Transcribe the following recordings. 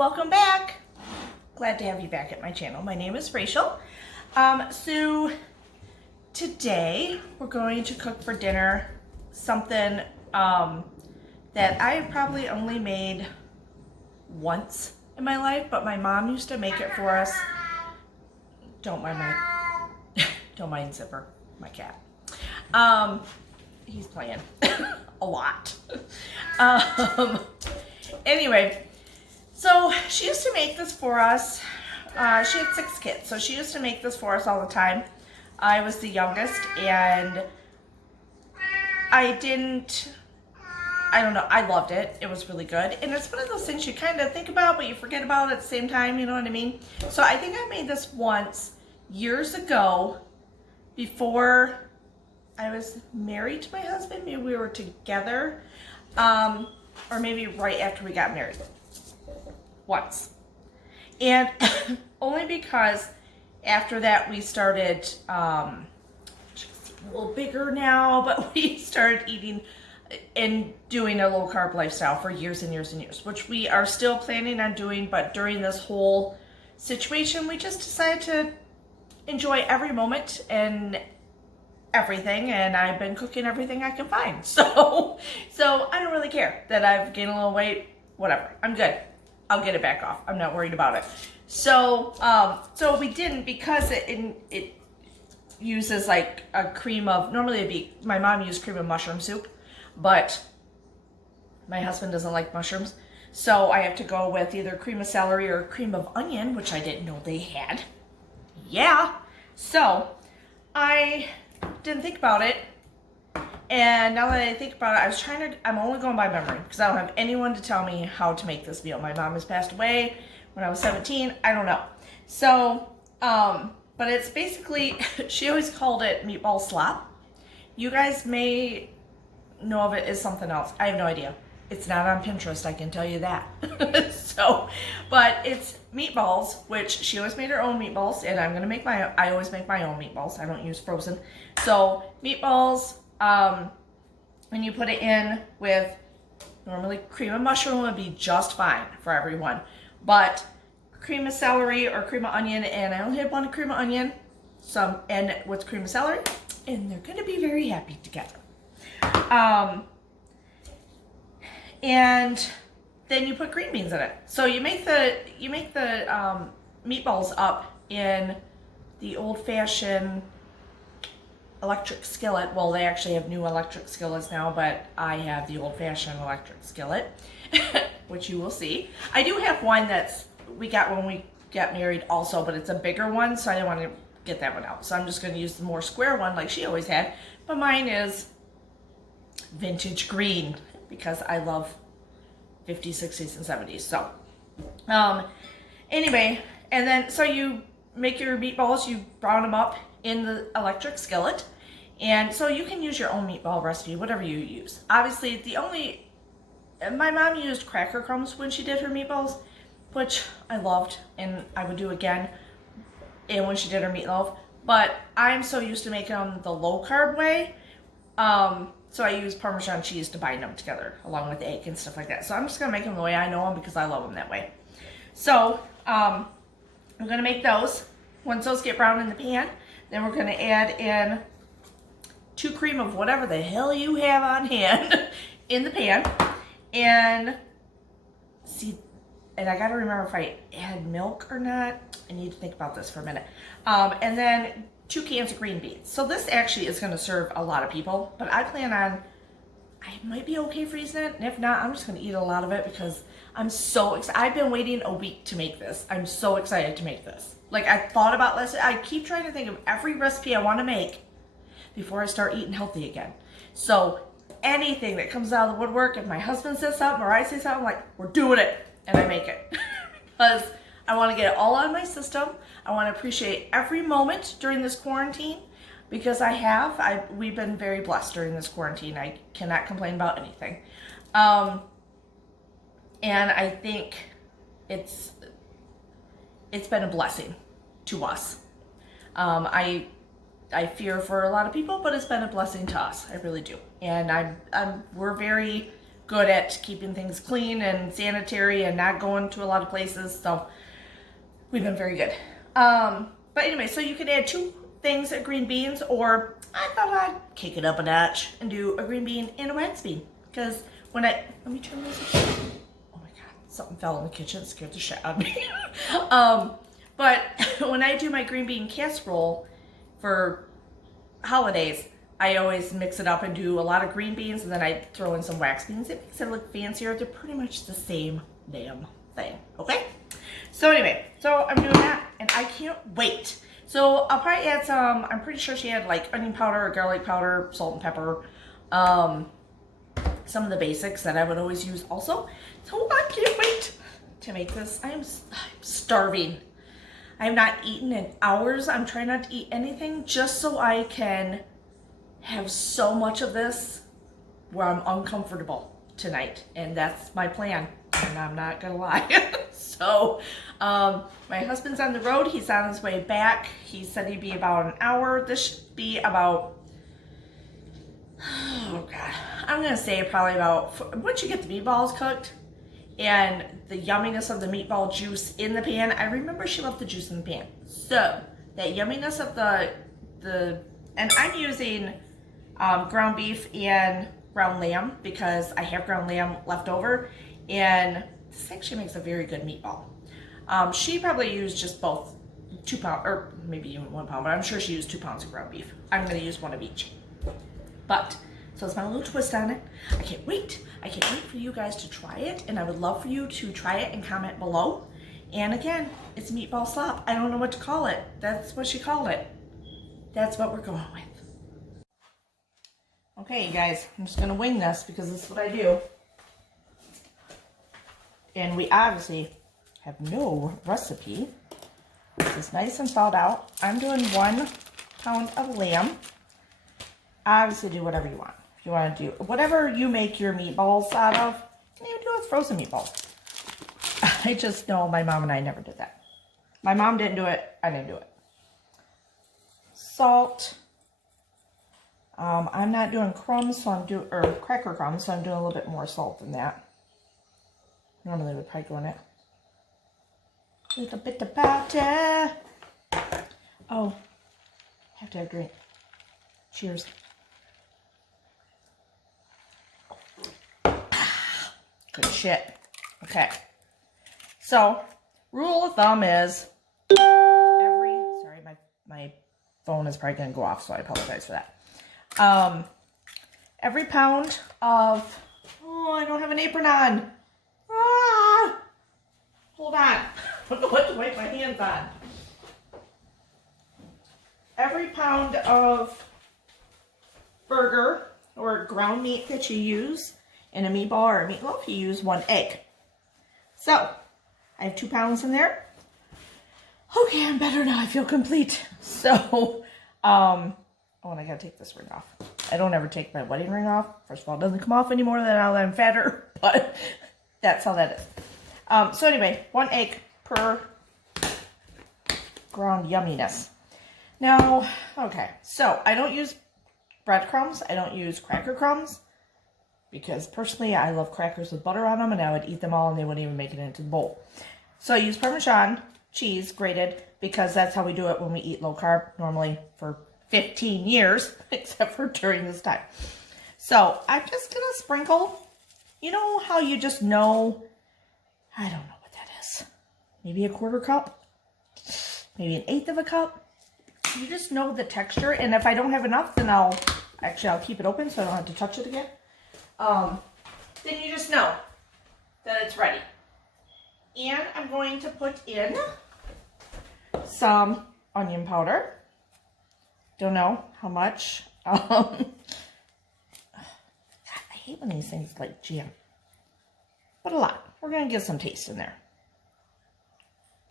welcome back. Glad to have you back at my channel. My name is Rachel. So today we're going to cook for dinner something that I have probably only made once in my life, but my mom used to make it for us. Don't mind Zipper, my cat. He's playing a lot. Anyway, so she used to make this for us. She had 6 kids, so she used to make this for us all the time. I was the youngest, and I don't know, I loved it. It was really good. And it's one of those things you kind of think about, but you forget about at the same time, you know what I mean? So I think I made this once years ago before I was married to my husband. Maybe we were together, or maybe right after we got married. Once. And only because after that we started, she's a little bigger now, but we started eating and doing a low carb lifestyle for years and years and years, which we are still planning on doing. But during this whole situation, we just decided to enjoy every moment and everything, and I've been cooking everything I can find. So I don't really care that I've gained a little weight. Whatever, I'm good. I'll get it back off. I'm not worried about it. So we didn't, because it uses like a cream of, normally it'd be, my mom used cream of mushroom soup, but my husband doesn't like mushrooms. So I have to go with either cream of celery or cream of onion, which I didn't know they had. Yeah. So I didn't think about it. And now that I think about it, I'm only going by memory because I don't have anyone to tell me how to make this meal. My mom has passed away when I was 17. I don't know. So, but it's basically, she always called it meatball slop. You guys may know of it as something else. I have no idea. It's not on Pinterest, I can tell you that. But it's meatballs, which she always made her own meatballs, and I always make my own meatballs. I don't use frozen. So meatballs, when you put it in with, normally cream of mushroom would be just fine for everyone, but cream of celery or cream of onion, and I only had one cream of onion, and with cream of celery, and they're gonna be very happy together. And then you put green beans in it. So you make the meatballs up in the old-fashioned electric skillet. Well, they actually have new electric skillets now, but I have the old-fashioned electric skillet, which you will see. I do have one we got when we got married also, but it's a bigger one, so I didn't want to get that one out. So I'm just going to use the more square one like she always had, but mine is vintage green because I love 50s, 60s, and 70s. So anyway, and then so you make your meatballs, you brown them up in the electric skillet, and so you can use your own meatball recipe, whatever you use. Obviously, my mom used cracker crumbs when she did her meatballs, which I loved and I would do again, and when she did her meatloaf, but I'm so used to making them the low carb way, so I use Parmesan cheese to bind them together along with egg and stuff like that. So I'm just gonna make them the way I know them because I love them that way. So I'm gonna make those. Once those get brown in the pan, then we're gonna add in 2 cream of whatever the hell you have on hand in the pan. And see, and I gotta remember if I add milk or not. I need to think about this for a minute. And then 2 cans of green beans. So this actually is gonna serve a lot of people, but I plan on, I might be okay freezing it, and if not, I'm just gonna eat a lot of it because I'm so excited. I've been waiting a week to make this. I'm so excited to make this. Like, I thought about this. I keep trying to think of every recipe I want to make before I start eating healthy again. So anything that comes out of the woodwork, if my husband says something or I say something, I'm like, we're doing it, and I make it. Because I want to get it all out of my system. I want to appreciate every moment during this quarantine, because we've been very blessed during this quarantine. I cannot complain about anything. And I think it's been a blessing to us. I fear for a lot of people, but it's been a blessing to us. I really do. And we're very good at keeping things clean and sanitary and not going to a lot of places. So we've been very good. But anyway, so you could add 2 things of green beans, or I thought I'd kick it up a notch and do a green bean and a wax bean. Because when let me turn this off. Oh my God, something fell in the kitchen, it scared the shit out of me. But when I do my green bean casserole for holidays, I always mix it up and do a lot of green beans, and then I throw in some wax beans. It makes it look fancier. They're pretty much the same damn thing, okay? So anyway, so I'm doing that, and I can't wait. So I'll probably add some, I'm pretty sure she had like onion powder, garlic powder, salt and pepper, some of the basics that I would always use also. So I can't wait to make this. I'm starving. I have not eaten in hours. I'm trying not to eat anything just so I can have so much of this where I'm uncomfortable tonight. And that's my plan. And I'm not gonna lie. So my husband's on the road. He's on his way back. He said he'd be about an hour. This should be about, oh God, I'm gonna say probably about, once you get the meatballs cooked and the yumminess of the meatball juice in the pan. I remember she loved the juice in the pan. So that yumminess of and I'm using ground beef and ground lamb because I have ground lamb left over, and this actually makes a very good meatball. She probably used just both 2 pounds, or maybe even 1 pound, but I'm sure she used 2 pounds of ground beef. I'm gonna use 1 of each. But, so it's my little twist on it. I can't wait. I can't wait for you guys to try it, and I would love for you to try it and comment below. And again, it's meatball slop. I don't know what to call it. That's what she called it. That's what we're going with. Okay, you guys, I'm just gonna wing this because this is what I do. And we obviously have no recipe. This is nice and thawed out. I'm doing 1 pound of lamb. Obviously do whatever you want. If you want to do whatever you make your meatballs out of, you can even do it with frozen meatballs. I just know my mom and I never did that. My mom didn't do it, I didn't do it. Salt. I'm not doing crumbs, so I'm doing, or cracker crumbs, so I'm doing a little bit more salt than that. Normally would probably go in it. A little bit of butter. Oh, have to have a drink. Cheers. Good shit. Okay. So, rule of thumb is sorry, my phone is probably going to go off, so I apologize for that. Every pound of, oh, I don't have an apron on. Ah, hold on. I don't know what to wipe my hands on. Every pound of burger or ground meat that you use in a meatball or a meatloaf, you use 1 egg. So, I have 2 pounds in there. Okay, I'm better now. I feel complete. So, oh, and I gotta take this ring off. I don't ever take my wedding ring off. First of all, it doesn't come off anymore now that I'm fatter, but that's how that is. So anyway, 1 egg per ground yumminess. Now, okay, so I don't use breadcrumbs. I don't use cracker crumbs because personally I love crackers with butter on them, and I would eat them all and they wouldn't even make it into the bowl. So I use Parmesan cheese grated because that's how we do it when we eat low carb normally for 15 years, except for during this time. So I'm just gonna sprinkle, you know how you just know, I don't know what that is. Maybe a 1/4 cup, maybe 1/8 of a cup. You just know the texture, and if I don't have enough, then I'll keep it open so I don't have to touch it again. Then you just know that it's ready. And I'm going to put in some onion powder. Don't know how much. God, I hate when these things like jam. But a lot. We're going to get some taste in there.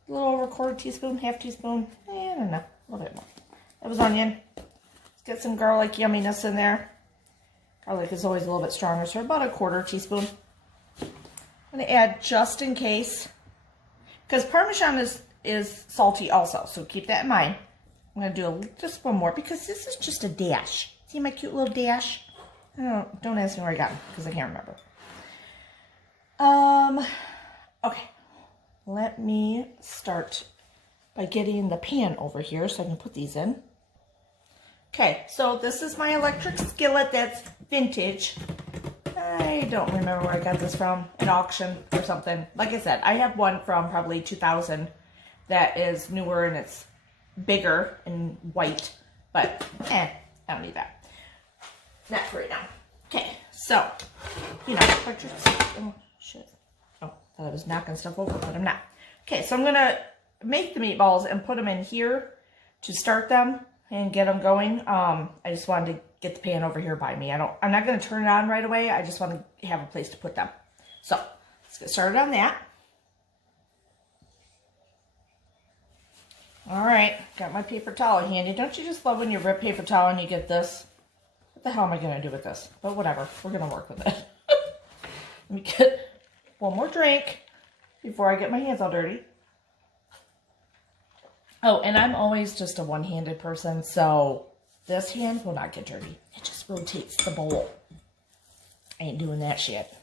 A little over 1/4 teaspoon, 1/2 teaspoon. I don't know. A little bit more. That was onion. Let's get some garlic yumminess in there. Garlic is always a little bit stronger, so about a 1/4 teaspoon. I'm going to add just in case. Because Parmesan is salty also, so keep that in mind. I'm going to do just 1 more because this is just a dash. See my cute little dash? Don't ask me where I got it because I can't remember. Okay. Let me start by getting the pan over here so I can put these in. Okay, so this is my electric skillet that's vintage. I don't remember where I got this from, an auction or something. Like I said, I have one from probably 2000 that is newer and it's bigger and white, but I don't need that. Not for right now. Okay, so, you know, oh, shit. Oh, I thought I was knocking stuff over, but I'm not. Okay, so I'm gonna make the meatballs and put them in here to start them and get them going. I just wanted to get the pan over here by me. I'm not gonna turn it on right away. I just want to have a place to put them. So let's get started on that. All right, got my paper towel handy. Don't you just love when you rip paper towel and you get this? What the hell am I gonna do with this? But whatever, we're gonna work with it. Let me get one more drink before I get my hands all dirty. Oh, and I'm always just a one-handed person, so this hand will not get dirty. It just rotates the bowl. I ain't doing that shit.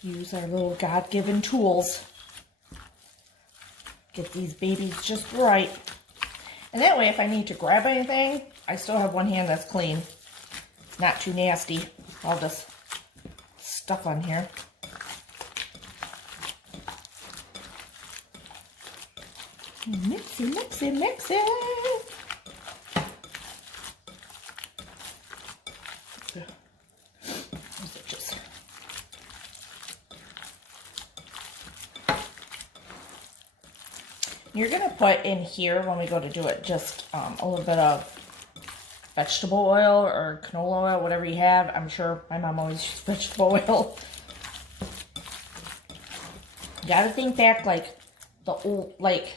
Use our little God-given tools. Get these babies just right. And that way, if I need to grab anything, I still have one hand that's clean. Not too nasty. All this stuff on here. Mix it, mix it, mix it. You're going to put in here, when we go to do it, just a little bit of vegetable oil or canola oil, whatever you have. I'm sure my mom always used vegetable oil. You got to think back like the old, like,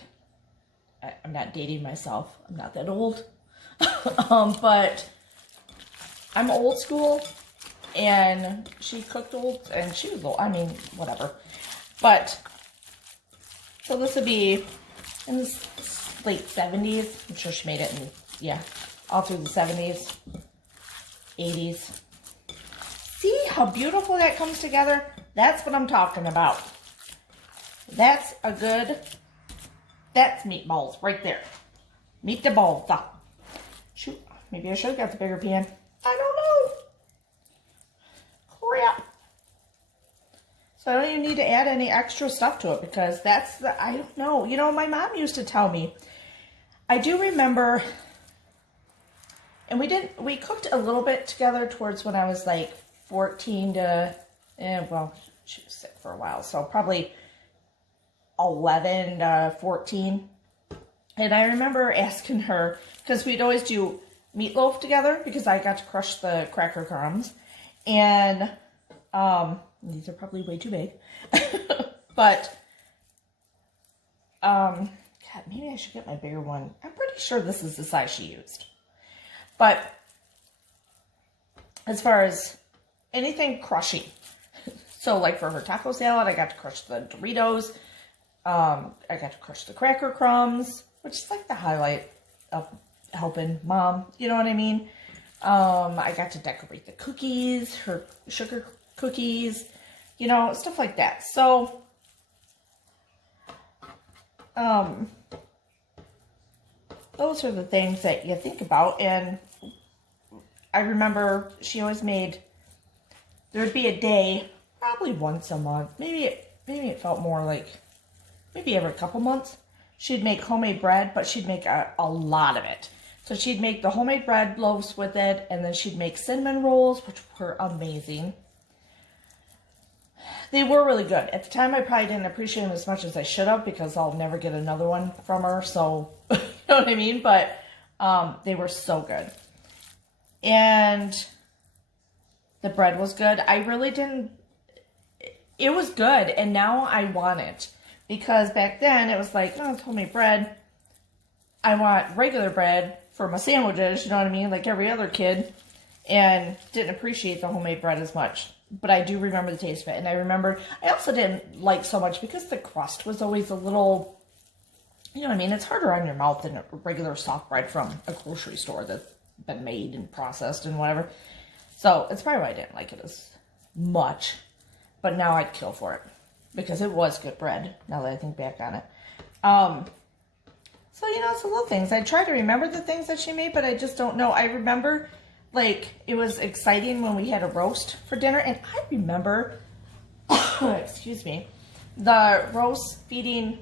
I'm not dating myself. I'm not that old. But I'm old school, and she cooked old, and she was old. I mean, whatever. But, so this would be in the late 70s. I'm sure she made it in, yeah, all through the 70s, 80s. See how beautiful that comes together? That's what I'm talking about. That's a good, that's meatballs right there. Meet the balls. Shoot, maybe I should have got the bigger pan. I don't know. Crap. So I don't even need to add any extra stuff to it because that's the, I don't know. You know, my mom used to tell me, I do remember, and we cooked a little bit together towards when I was like 14 to, well, she was sick for a while, so probably 11 to 14. And I remember asking her, because we'd always do meatloaf together because I got to crush the cracker crumbs. And these are probably way too big. But, God, maybe I should get my bigger one. I'm pretty sure this is the size she used. But as far as anything crushing, so like for her taco salad, I got to crush the Doritos. I got to crush the cracker crumbs, which is like the highlight of helping mom, you know what I mean? I got to decorate the cookies, her sugar cookies, you know, stuff like that. So, those are the things that you think about. And I remember she always made, there would be a day, probably once a month, maybe it felt more like maybe every couple months, she'd make homemade bread, but she'd make a lot of it. So she'd make the homemade bread loaves with it, and then she'd make cinnamon rolls, which were amazing. They were really good. At the time, I probably didn't appreciate them as much as I should have, because I'll never get another one from her, so, you know what I mean? But they were so good. And the bread was good. I really didn't, it was good, and now I want it. Because back then, it was like, oh, it's homemade bread. I want regular bread for my sandwiches, you know what I mean? Like every other kid. And didn't appreciate the homemade bread as much. But I do remember the taste of it. And I remember, I also didn't like so much because the crust was always a little, you know what I mean? It's harder on your mouth than a regular soft bread from a grocery store that's been made and processed and whatever. So it's probably why I didn't like it as much. But now I'd kill for it. Because it was good bread, now that I think back on it. So, you know, it's the little things. I try to remember the things that she made, but I just don't know. I remember, like, it was exciting when we had a roast for dinner. And I remember, excuse me, the roast feeding.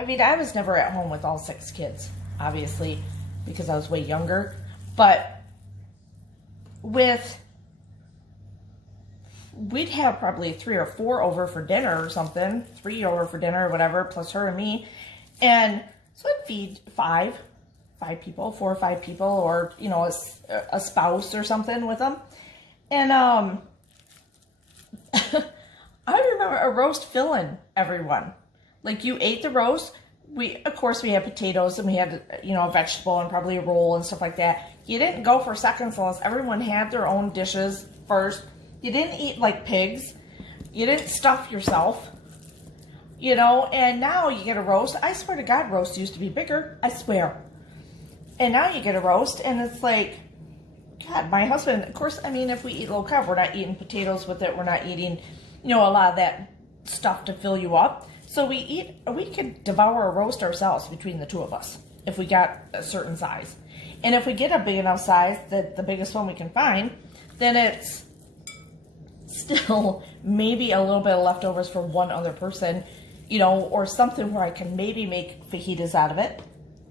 I mean, I was never at home with all 6 kids, obviously, because I was way younger. But we'd have probably 3 or 4 over for dinner or something. 3 over for dinner or whatever, plus her and me. And so I'd feed 5 people, 4 or 5 people, or, you know, a spouse or something with them. And I remember a roast filling everyone. Like, you ate the roast. Of course, we had potatoes and we had, you know, a vegetable and probably a roll and stuff like that. You didn't go for seconds unless everyone had their own dishes first. You didn't eat like pigs. You didn't stuff yourself. You know, and now you get a roast. I swear to God, roast used to be bigger. I swear. And now you get a roast, and it's like, God, my husband, of course, I mean, if we eat low carb, we're not eating potatoes with it. We're not eating, you know, a lot of that stuff to fill you up. So we could devour a roast ourselves between the 2 of us if we got a certain size. And if we get a big enough size, the biggest one we can find, then it's still maybe a little bit of leftovers for one other person, you know, or something where I can maybe make fajitas out of it.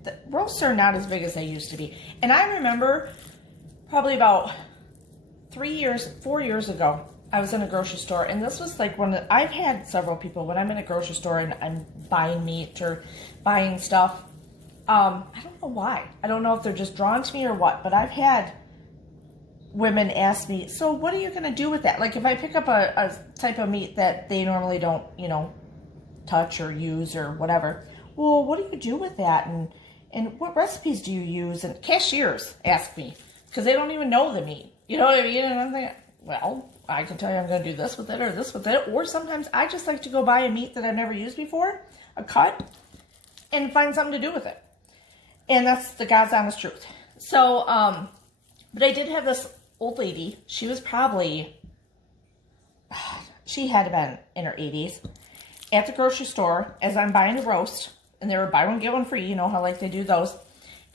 The roasts are not as big as they used to be. And I remember probably about 4 years ago, I was in a grocery store, and this was like I've had several people when I'm in a grocery store and I'm buying meat or buying stuff. I don't know why. I don't know if they're just drawn to me or what, but I've had women ask me, so what are you going to do with that? Like, if I pick up a type of meat that they normally don't, you know, touch or use or whatever, well, what do you do with that? And what recipes do you use? And cashiers ask me, because they don't even know the meat. You know what I mean? And I'm thinking, well, I can tell you I'm going to do this with it or this with it. Or sometimes I just like to go buy a meat that I've never used before, a cut, and find something to do with it. And that's the God's honest truth. So, but I did have this old lady. She was probably, she had been in her 80s, at the grocery store as I'm buying the roast. And they were buy one, get one free. You know how like they do those.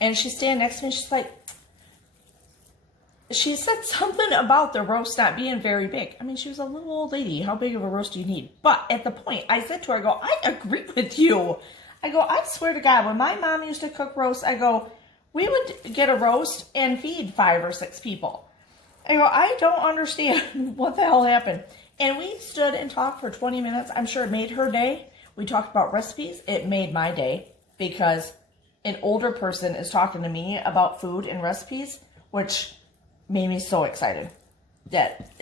And she's standing next to me. She's like, she said something about the roast not being very big. I mean, she was a little old lady. How big of a roast do you need? But at the point, I said to her, I go, I agree with you. I go, I swear to God, when my mom used to cook roast, I go, we would get a roast and feed 5 or 6 people. I go, I don't understand what the hell happened. And we stood and talked for 20 minutes. I'm sure it made her day. We talked about recipes. It made my day because an older person is talking to me about food and recipes, which made me so excited. That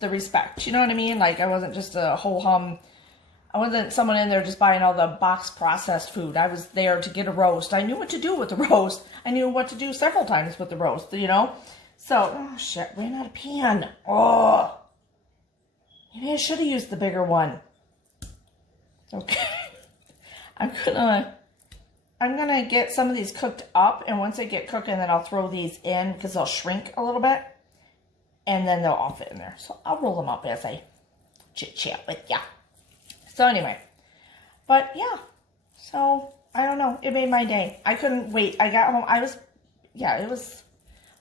the respect, you know what I mean? Like, I wasn't just a ho-hum. I wasn't someone in there just buying all the box processed food. I was there to get a roast. I knew what to do with the roast. I knew what to do several times with the roast, you know? So, oh shit, ran out of pan. Oh, maybe I should have used the bigger one. Okay. I'm gonna get some of these cooked up, and once they get cooking, then I'll throw these in because they'll shrink a little bit, and then they'll all fit in there. So I'll roll them up as I chit chat with ya. So anyway, but yeah, so I don't know. It made my day. I couldn't wait. I got home.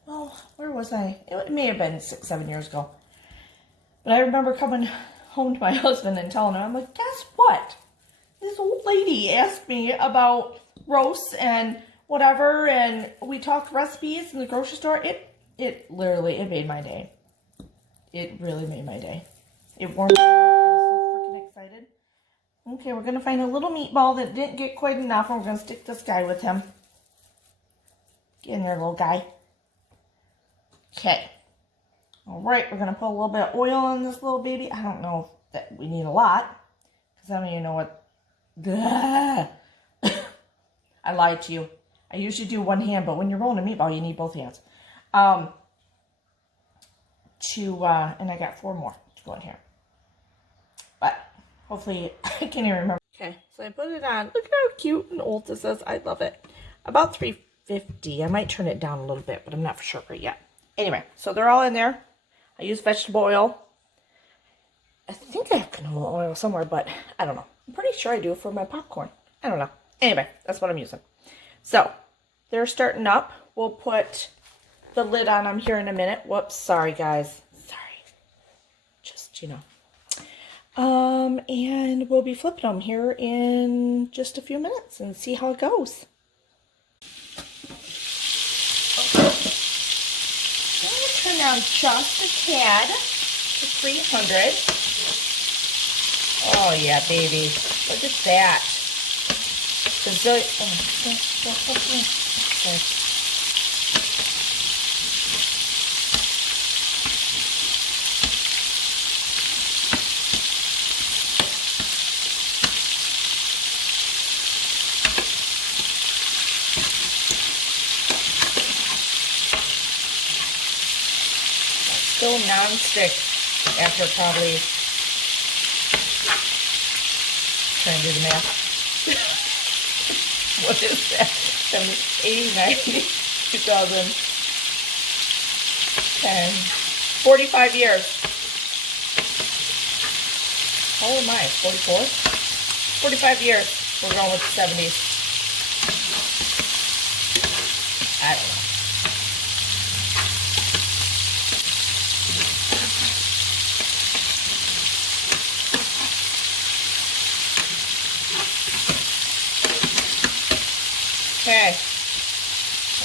Well, where was I? It may have been 6, 7 years ago. But I remember coming home to my husband and telling him, I'm like, guess what? This old lady asked me about roasts and whatever, and we talked recipes in the grocery store. It literally made my day. It really made my day. It warmed my heart. I was so freaking excited. Okay, we're going to find a little meatball that didn't get quite enough, and we're going to stick this guy with him. Get in there, little guy. Okay. All right, we're going to put a little bit of oil on this little baby. I don't know that we need a lot, because I don't even know what... I lied to you. I usually do one hand, but when you're rolling a meatball, you need both hands. And I got 4 more to go in here. But hopefully, I can't even remember. Okay, so I put it on. Look how cute and old this is. I love it. About 350. I might turn it down a little bit, but I'm not for sure yet. Anyway, so they're all in there. I use vegetable oil. I think I have canola oil somewhere, but I don't know. I'm pretty sure I do for my popcorn. I don't know. Anyway, that's what I'm using. So, they're starting up. We'll put the lid on them here in a minute. Whoops, sorry guys. Sorry. Just, you know. And we'll be flipping them here in just a few minutes and see how it goes. Okay. I'll turn down just a tad to 300. Oh yeah, baby. Look at that. Okay. Still non-stick after probably, trying to do the math. What is that? 80, 90, 2010, 45 years. How old am I? 44? 45 years. We're going with the 70s. I don't know. Okay,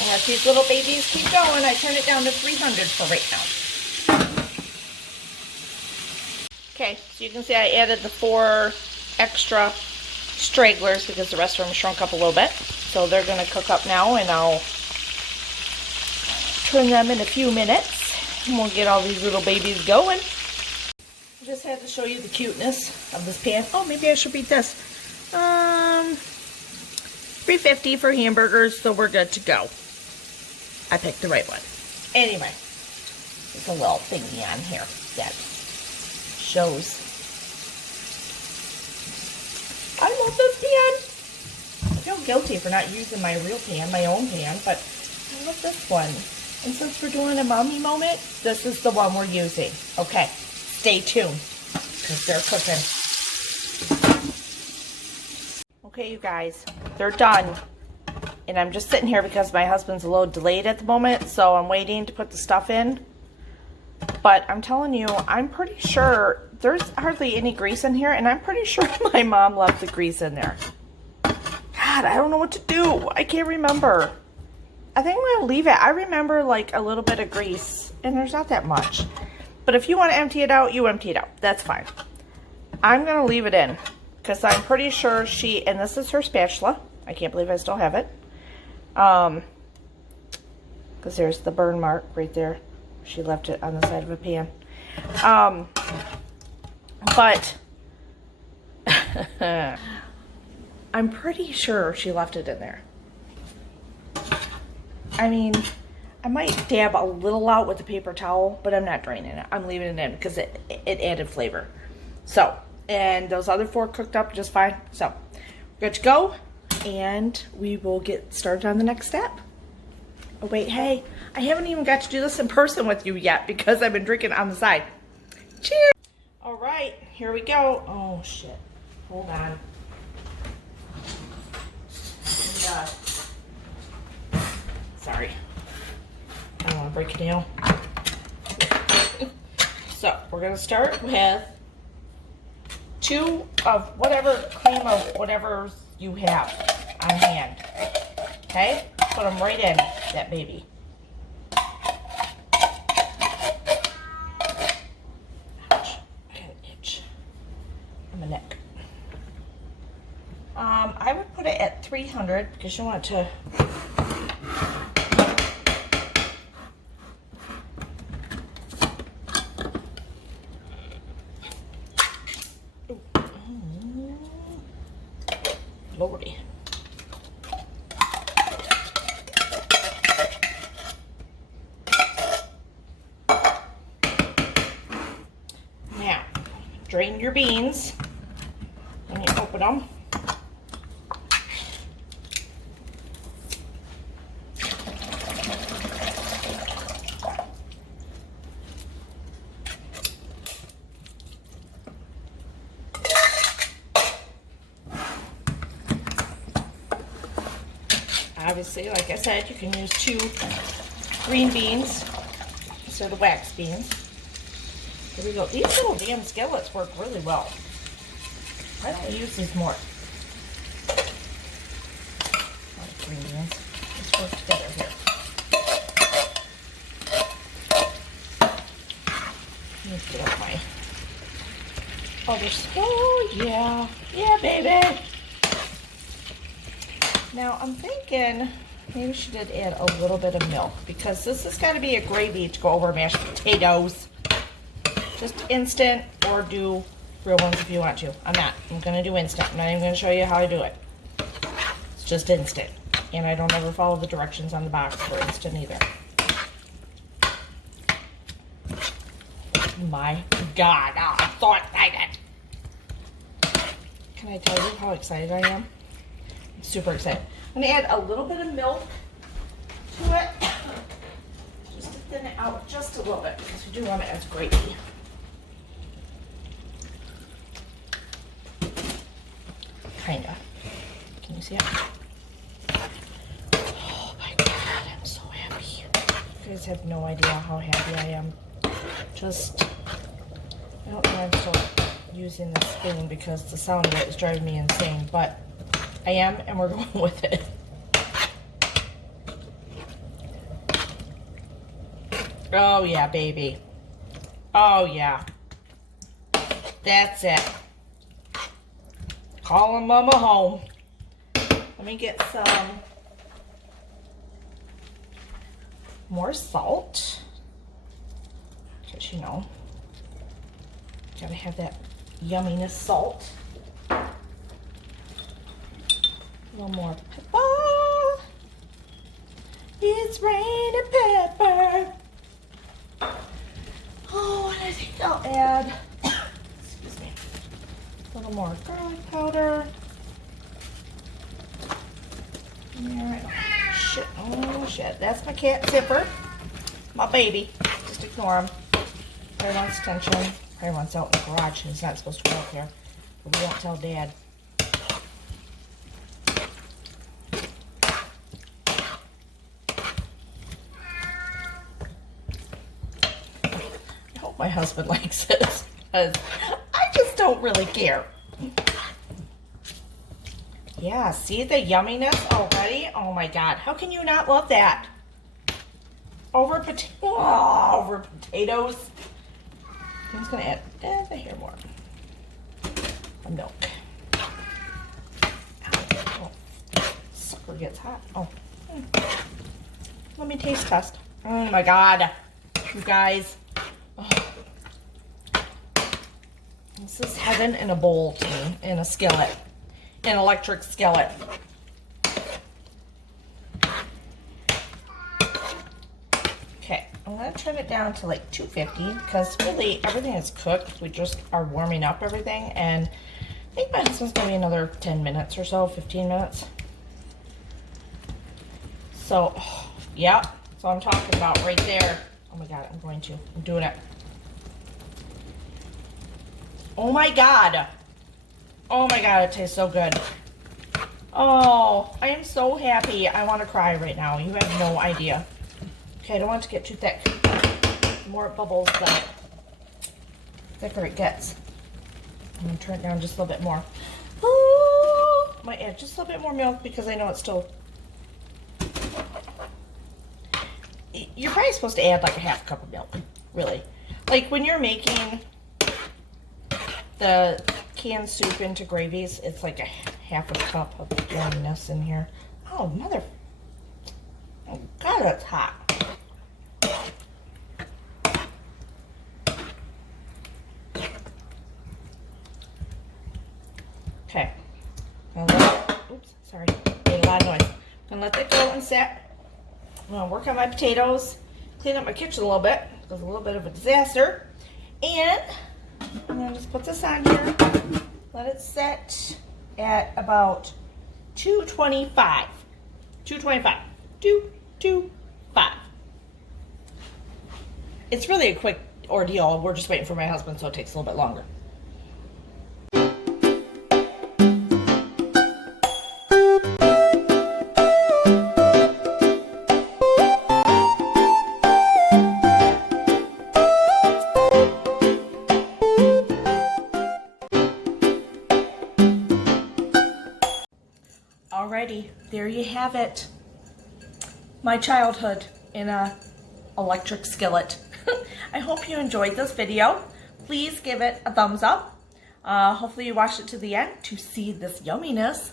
I'll let these little babies keep going. I turn it down to 300 for right now. Okay, so you can see I added the 4 extra stragglers because the rest of them shrunk up a little bit. So they're going to cook up now, and I'll turn them in a few minutes, and we'll get all these little babies going. I just had to show you the cuteness of this pan. Oh, maybe I should beat this. $3.50 for hamburgers, so we're good to go. I picked the right one. Anyway, there's a little thingy on here that shows. I love this pan. I feel guilty for not using my real pan, my own pan, but I love this one. And since we're doing a mommy moment, this is the one we're using. Okay, stay tuned, because they're cooking. Okay, you guys, they're done, and I'm just sitting here because my husband's a little delayed at the moment, so I'm waiting to put the stuff in. But I'm telling you, I'm pretty sure there's hardly any grease in here, and I'm pretty sure my mom left the grease in there. God, I don't know what to do. I can't remember. I think I'm going to leave it. I remember like a little bit of grease, and there's not that much. But if you want to empty it out, you empty it out. That's fine. I'm going to leave it in. Because I'm pretty sure and this is her spatula. I can't believe I still have it. Because there's the burn mark right there. She left it on the side of a pan. But I'm pretty sure she left it in there. I mean, I might dab a little out with the paper towel, but I'm not draining it. I'm leaving it in because it added flavor. So, and those other 4 cooked up just fine. So, we're good to go, and we will get started on the next step. Oh wait, hey, I haven't even got to do this in person with you yet because I've been drinking on the side. Cheers! All right, here we go. Oh shit, hold on. Sorry, I don't want to break a nail. So, we're gonna start with 2 of whatever cream of whatever you have on hand. Okay? Put them right in that baby. Ouch. I got an itch on my neck. I would put it at 300 because you want it to. Lordy. Now, drain your beans when you open them. obviously, like I said, you can use 2 green beans instead of wax beans. There we go. These little damn skillets work really well. Why don't I use these more? Green beans. Let's work together here. Let's get up my other stuff. Oh, yeah. Yeah, baby. Now, I'm thinking maybe she did add a little bit of milk because this has got to be a gravy to go over mashed potatoes. Just instant, or do real ones if you want to. I'm not. I'm going to do instant. I'm not even going to show you how I do it. It's just instant. And I don't ever follow the directions on the box for instant either. My God, oh, I'm so excited. Can I tell you how excited I am? I'm super excited. I'm going to add a little bit of milk to it. Just to thin it out just a little bit because we do want it as gravy. Kinda. Can you see it? Oh my God, I'm so happy. You guys have no idea how happy I am. Just, I don't know why I'm still using this spoon because the sound of it is driving me insane, but I am, and we're going with it. Oh yeah, baby. Oh yeah. That's it. Calling mama home. Let me get some more salt. Because, you know, gotta have that yumminess salt. A little more pepper. It's raining pepper. Oh, and I think I'll add, excuse me, a little more garlic powder. Shit, oh shit, that's my cat Zipper, my baby. Just ignore him. Probably wants attention. Probably wants out in the garage. He's not supposed to go out there. But we won't tell Dad. I hope my husband likes this because I just don't really care. Yeah, see the yumminess already? Oh my God, how can you not love that? Over potatoes. I'm just gonna add a hair more of milk. Oh, sucker gets hot. Oh, let me taste test. Oh my God, you guys. Oh. This is heaven in a bowl to me, in a skillet, an electric skillet. Okay, I'm gonna turn it down to like 250 because really everything is cooked. We just are warming up everything, and I think my husband's gonna be another 10 minutes or so, 15 minutes. So, oh, yeah, that's what I'm talking about right there. Oh my God, I'm doing it. Oh my God. Oh my God, it tastes so good. Oh, I am so happy. I want to cry right now. You have no idea. Okay, I don't want it to get too thick. The more it bubbles, the thicker it gets. I'm going to turn it down just a little bit more. Oh, I might add just a little bit more milk because I know it's still... You're probably supposed to add like a half cup of milk, really. Like when you're making the canned soup into gravies, it's like a half a cup of yumminess in here. Oh, mother... Oh, God, that's hot. Okay. Oops, sorry. Made a lot of noise. I'm gonna let that go and set. I'm gonna work on my potatoes, clean up my kitchen a little bit. It was a little bit of a disaster. And I'm gonna just put this on here. Let it set at about 225. 225. 225. It's really a quick ordeal. We're just waiting for my husband, so it takes a little bit longer. Alrighty, there you have it. My childhood in a electric skillet. I hope you enjoyed this video. Please give it a thumbs up. Hopefully you watched it to the end to see this yumminess.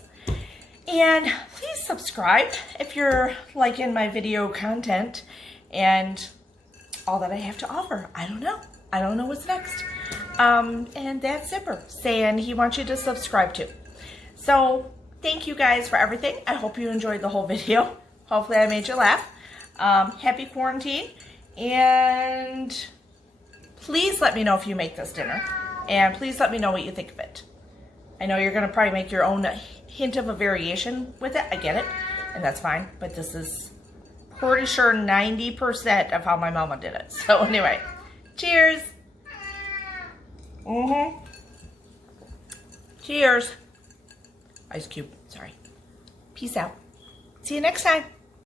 And please subscribe if you're liking my video content and all that I have to offer. I don't know. I don't know what's next. And that's Zipper saying he wants you to subscribe too. So thank you guys for everything. I hope you enjoyed the whole video. Hopefully I made you laugh. Happy quarantine. And please let me know if you make this dinner. And please let me know what you think of it. I know you're going to probably make your own hint of a variation with it. I get it. And that's fine. But this is pretty sure 90% of how my mama did it. So anyway, cheers. Cheers. Ice cube. Sorry. Peace out. See you next time.